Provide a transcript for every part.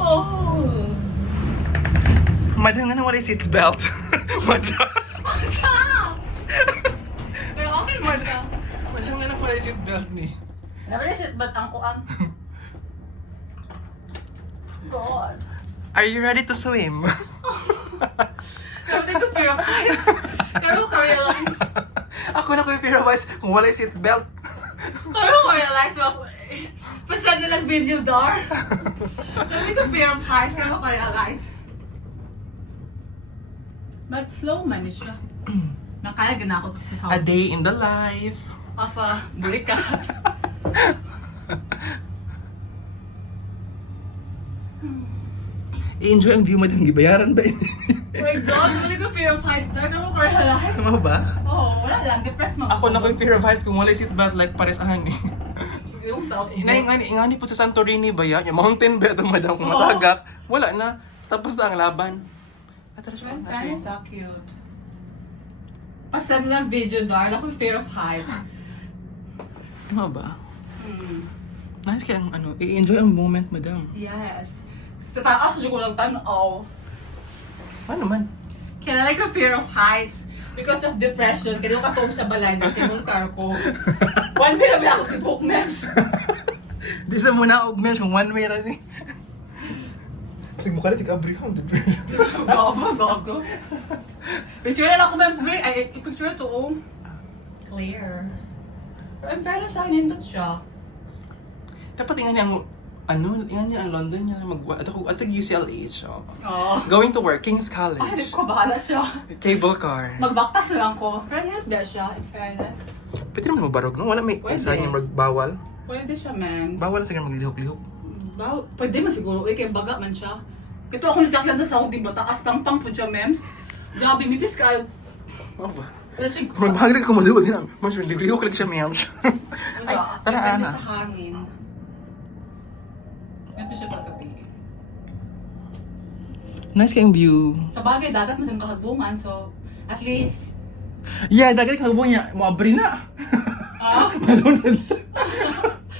Oh. Madam nga na wala yung seatbelt. Madam. Pero okay man siya. Madam nga na wala yung seatbelt ni. Never is it, but ang kuang. God. Are you ready to swim? Sabi ko fear of heights. Pero ko realize. Ako na ko yung fear of heights kung wala yung seatbelt. Pero ko realize mo. Basta na lang video dar. Sabi ko fear of heights. Pero ko realize. But slow man siya. Nakaya ganakot sa A sound. day in the life. Of a burikat. I-enjoy ang view, madam. Gibayaran ba? Oh my God, wala ko fear of heights. Talaga mo ko realize. Ano ba? Oo, wala lang. Depressed mo. Ako na ko yung fear of heights kung wala yung seatbelt like pares ahani. Yung thousand Ingani po sa Santorini ba yan? Yung mountain ba ito, madam? Kung Oo. matagak, wala na. Tapos na ang laban. Atara siya. Very so cute. Pasan lang video dar. Wala ko fear of heights. Ano ba? Nice kaya ang ano, i-enjoy ang moment, madam. Yes. Sa taas, ko lang tanaw. Ano man? Kaya like a fear of heights because of depression. Kaya katong sa balay ng timong car ko. One way na ba ako tibok memes? Di sa muna og men kung one way ra ni. Sige mo ka na tig-abrihan. Gago. Picture na lang ako memes. Ay, i-picture ito oh. Clear. Pero in fairness siya, nindot siya. Dapat ingani ang ingani ang London niya atag UCLH. Oh. Oo. Going to work, King's College. Ay, hindi ko bahala siya. Cable car. Magbaktas lang ko. Pero hindi ba siya, in fairness. Pwede naman mabarog, no? Wala may Pwede. isa niya magbawal. Pwede siya, memes. Bawal na siguro maglihok-lihok. Pwede man siguro. Kaya baga man siya. Ito ako nasakyan sa Saudi ba? Taas pang po siya, memes. Grabe, mipis ka. Ano ba? Pero siya, Magmahaglig ko mazubad din ang mas lihlihok lang siya miyam. Ay, tara depende ana. sa hangin. Ito siya pagkapi. Nice kayong view. Sa bagay, dagat mas ang kahagbungan. So, at least, Yeah, dagat kagbo niya. Moabri na. Malunod.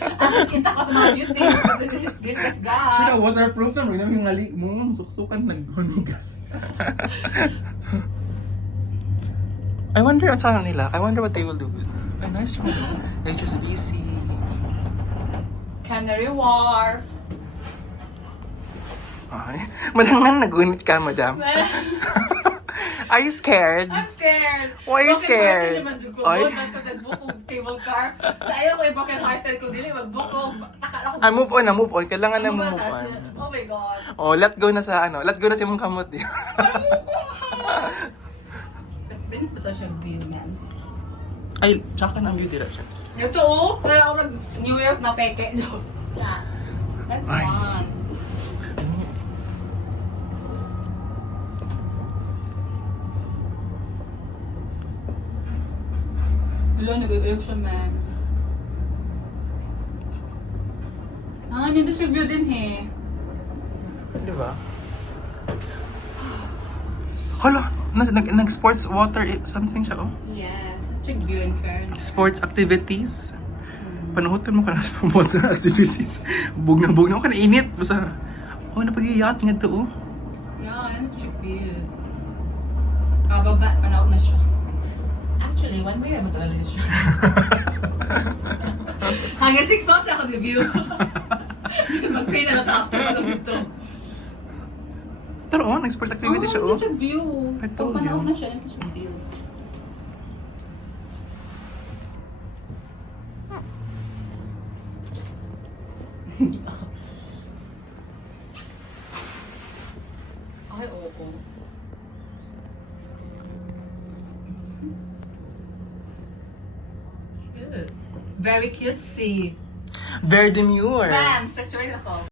at least kita ko ito mga beauty. Gas gas. Sila waterproof na. Rin yung ngali mo. Suksukan naghunigas. I wonder ang sana nila. I wonder what they will do. Ay, nice to know. HSBC. Canary Wharf. Ay, malangan nagunit ka, madam. Are you scared? I'm scared. Why are you scared? Bakit naman dyan ko? Ay. Nagbook kong cable car. Sa ayaw ko yung bakit hearted ko. Dili, mag-book ko. Takala ko. Move on na, move on. Kailangan na move on. Oh my God. Oh, let go na sa ano. Let go na si mong kamot. Pinit ba ito siya view, memes? Ay, tsaka na ang beauty na siya. Ito oh, kaya ako nag-New York na peke. That's Ay. fun. Hello, nag-York siya, memes. Nandito siya view din eh. Di ba? Hala, nag-sports water something siya, oh. Yes, such a view in fairness. Sports activities. Panuhotan mo ka na sa water activities. Bug na ka na init. Basta, oh, napag-iyat nga ito, oh. Yeah, that's such a view. Kababa, panahon na siya. Actually, one way na matalaga siya. Hanggang 6 months na ako na-view. Mag-pay na natin after pa dito. Pero, oh, nag-sport activity siya, oh. Such a view. I told Pag panahon you. na siya, ito siya view. Ay, oo. Very cutesy. Very demure. Bam! Spectral ako.